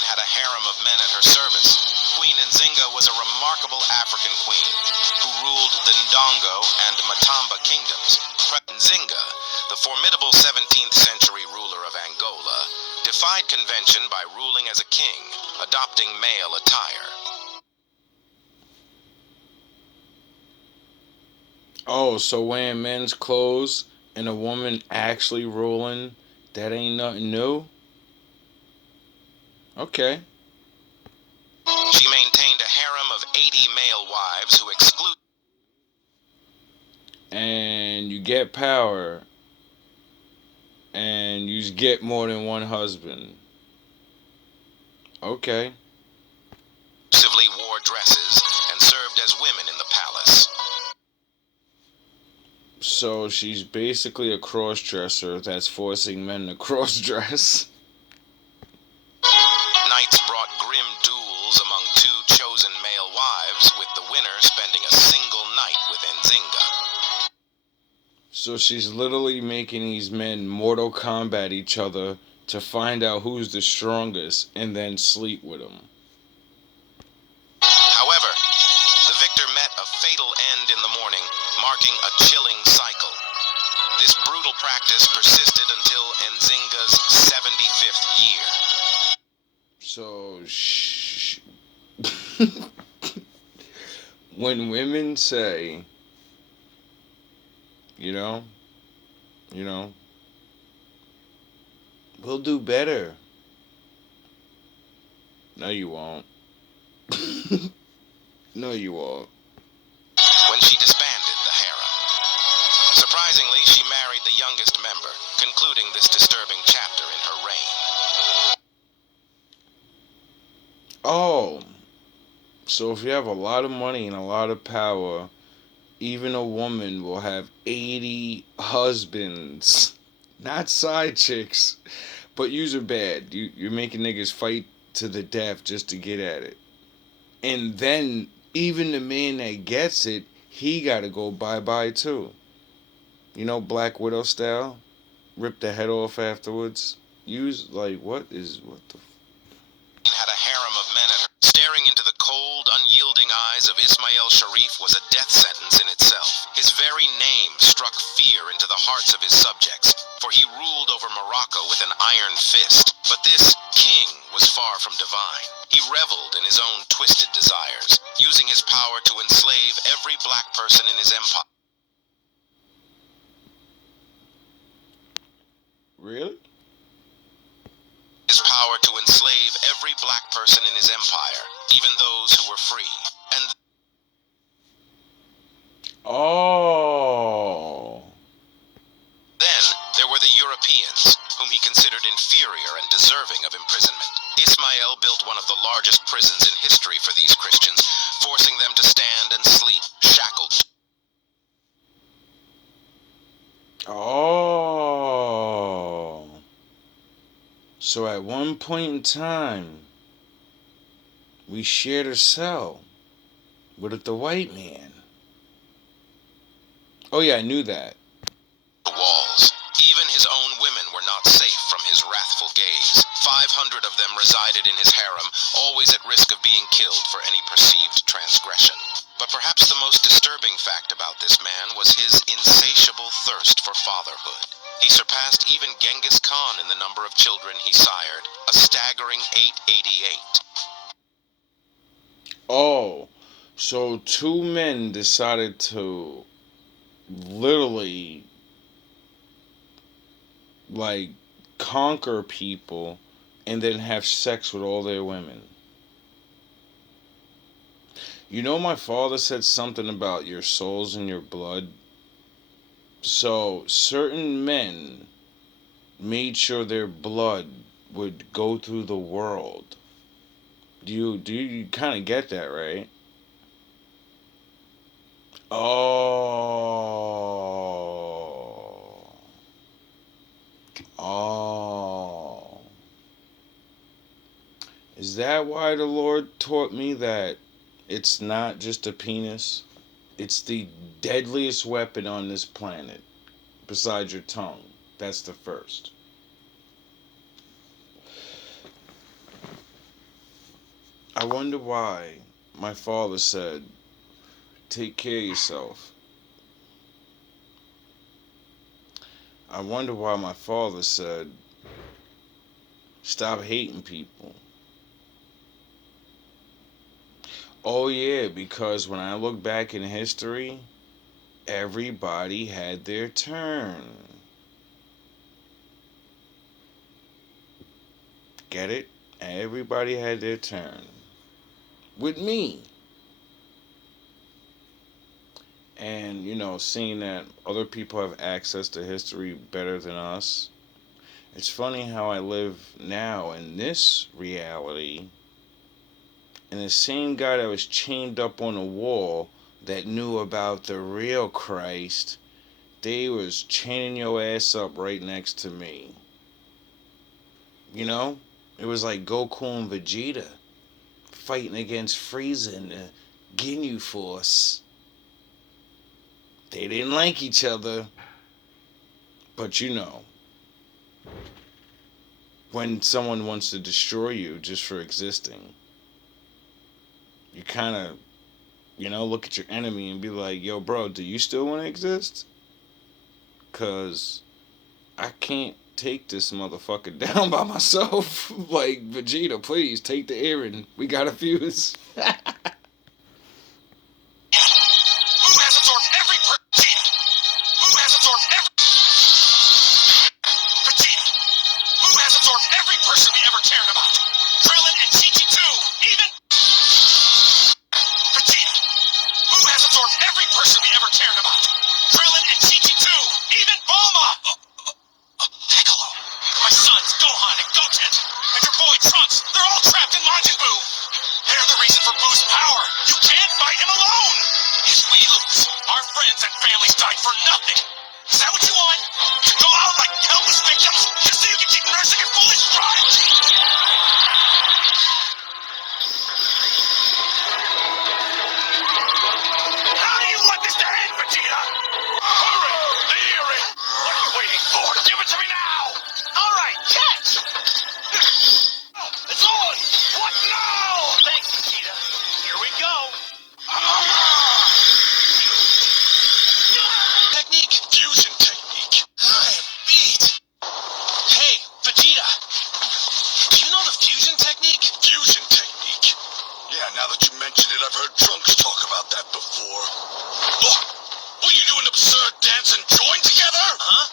queen had a harem of men at her service. Queen Nzinga was a remarkable African queen who ruled the Ndongo and Matamba kingdoms. Nzinga, the formidable 17th century ruler of Angola, defied convention by ruling as a king, adopting male attire. Oh, so wearing men's clothes and a woman actually ruling, that ain't nothing new? Okay. She maintained a harem of 80 male wives who excluded. And you get power, and you get more than one husband. Okay. Exclusively wore dresses and served as women in the palace. So she's basically a cross-dresser that's forcing men to cross-dress. Knights brought grim duels among two chosen male wives, with the winner spending a single night with Nzinga. So she's literally making these men Mortal Kombat each other to find out who's the strongest and then sleep with them. However, the victor met a fatal end in the morning, marking a chilling cycle. This brutal practice persisted until Nzinga's 75th year. So, when women say, you know, we'll do better. No, you won't. No, you won't. When she disbanded the harem. Surprisingly, she married the youngest member, concluding this disturbing chapter in her reign. Oh, so if you have a lot of money and a lot of power, even a woman will have 80 husbands. Not side chicks, but yous are bad. You're making niggas fight to the death just to get at it. And then, even the man that gets it, he gotta go bye-bye too. You know, Black Widow style? Rip the head off afterwards. Use, like, what the Had a harem of men at her. Staring into the cold, unyielding eyes of Ismail Sharif was a death sentence in itself. His very name struck fear into the hearts of his subjects, for he ruled over Morocco with an iron fist. But this king was far from divine. He reveled in his own twisted desires, using his power to enslave every black person in his empire. Really? His power to enslave every black person in his empire, even those who were free. And Oh. then there were the Europeans, whom he considered inferior and deserving of imprisonment. Ismail built one of the largest prisons in history for these Christians, forcing them to stand and sleep, shackled. Oh. So at one point in time, we shared a cell with the white man. Oh yeah, I knew that. The walls. Even his own women were not safe from his wrathful gaze. 500 of them resided in his harem, always at risk of being killed for any perceived transgression. But perhaps the most disturbing fact about this man was his insatiable thirst for fatherhood. He surpassed even Genghis Khan in the number of children he sired, a staggering 888. Oh, so two men decided to literally like conquer people and then have sex with all their women. You know, my father said something about your souls and your blood. So certain men made sure their blood would go through the world. Do you kind of get that, right? Oh. Oh. Is that why the Lord taught me that it's not just a penis? It's the deadliest weapon on this planet, besides your tongue. That's the first. I wonder why my father said, take care of yourself. I wonder why my father said, stop hating people. Oh, yeah, because when I look back in history, everybody had their turn. Get it? Everybody had their turn. With me. And, seeing that other people have access to history better than us, it's funny how I live now in this reality, and the same guy that was chained up on a wall that knew about the real Christ, they was chaining your ass up right next to me. You know? It was like Goku and Vegeta fighting against Frieza and the Ginyu Force. They didn't like each other, but when someone wants to destroy you just for existing, you kind of, look at your enemy and be like, yo, bro, do you still want to exist? Because I can't take this motherfucker down by myself. Like, Vegeta, please, take the Eren. We got a fuse. Who has absorbed every Vegeta? Who has absorbed every Vegeta? Who has absorbed every person we ever cared about? Krillin and Chi-Chi too, even Vegeta. Who has absorbed every person we ever cared about? Krillin and Chi-Chi too, even Bulma. Piccolo, my sons Gohan and Goten, and your boy Trunks, they're all trapped in Majin Buu. They're the reason for Buu's power. You can't fight him alone. If we lose, our friends and families died for nothing. Is that what you want? To go out like helpless victims just so you can keep nursing your foolish pride? How do you want this to end, Vegeta? Hurry! The earring! What are you waiting for? Give it to me now! All right, catch! It's on! What now? Thanks, Vegeta. Here we go. Technique? Fusion technique. I am beat. Hey, Vegeta. Do you know the fusion technique? Fusion technique? Yeah, now that you mention it, I've heard Trunks talk about that before. Oh, will you do an absurd dance and join together? Huh?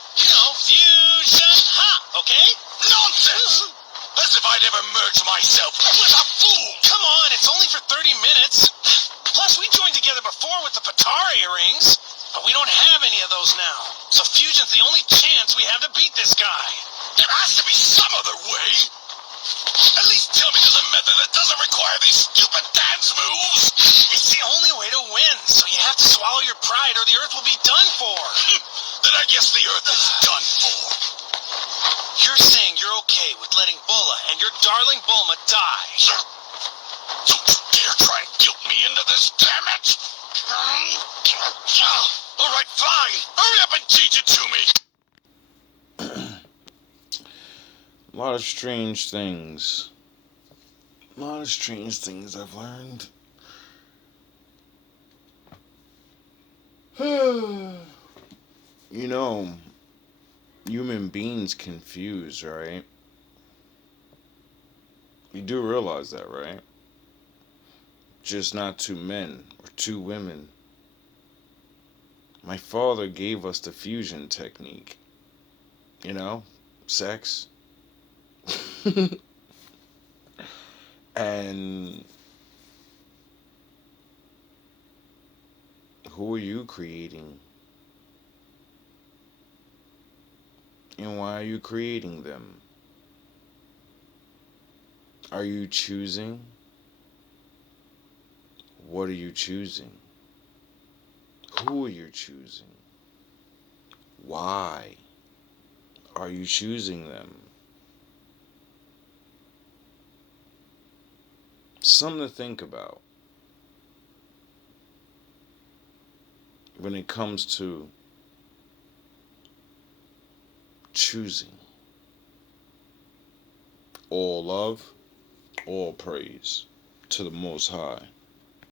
Fusion, okay? Nonsense! As if I'd ever merge myself with a fool! Come on, it's only for 30 minutes. Plus, we joined together before with the Patara earrings. But we don't have any of those now. So fusion's the only chance we have to beat this guy. There has to be some other way. At least tell me there's a method that doesn't require these stupid dance moves. It's the only way to win, so you have to swallow your pride or the Earth will be done for. Then I guess the Earth is done for. You're saying you're okay with letting Bulla and your darling Bulma die? Don't you dare try and guilt me into this, damn it! All right, fine. Hurry up and teach it to me. A lot of strange things. A lot of strange things I've learned. Human beings confuse, right? You do realize that, right? Just not two men or two women. My father gave us the fusion technique. Sex. And who are you creating? And why are you creating them? Are you choosing? What are you choosing? Who are you choosing? Why are you choosing them? Something to think about when it comes to choosing. All love, all praise. to the Most High.